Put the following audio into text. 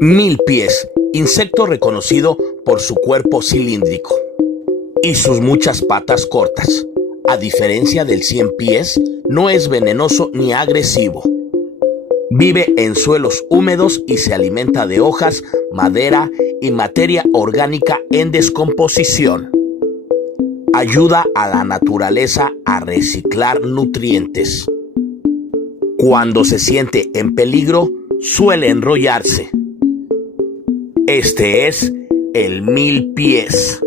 Milpies, insecto reconocido por su cuerpo cilíndrico y sus muchas patas cortas. A diferencia del ciempiés, no es venenoso ni agresivo. Vive en suelos húmedos y se alimenta de hojas, madera y materia orgánica en descomposición. Ayuda a la naturaleza a reciclar nutrientes. Cuando se siente en peligro, suele enrollarse. Este es el milpiés.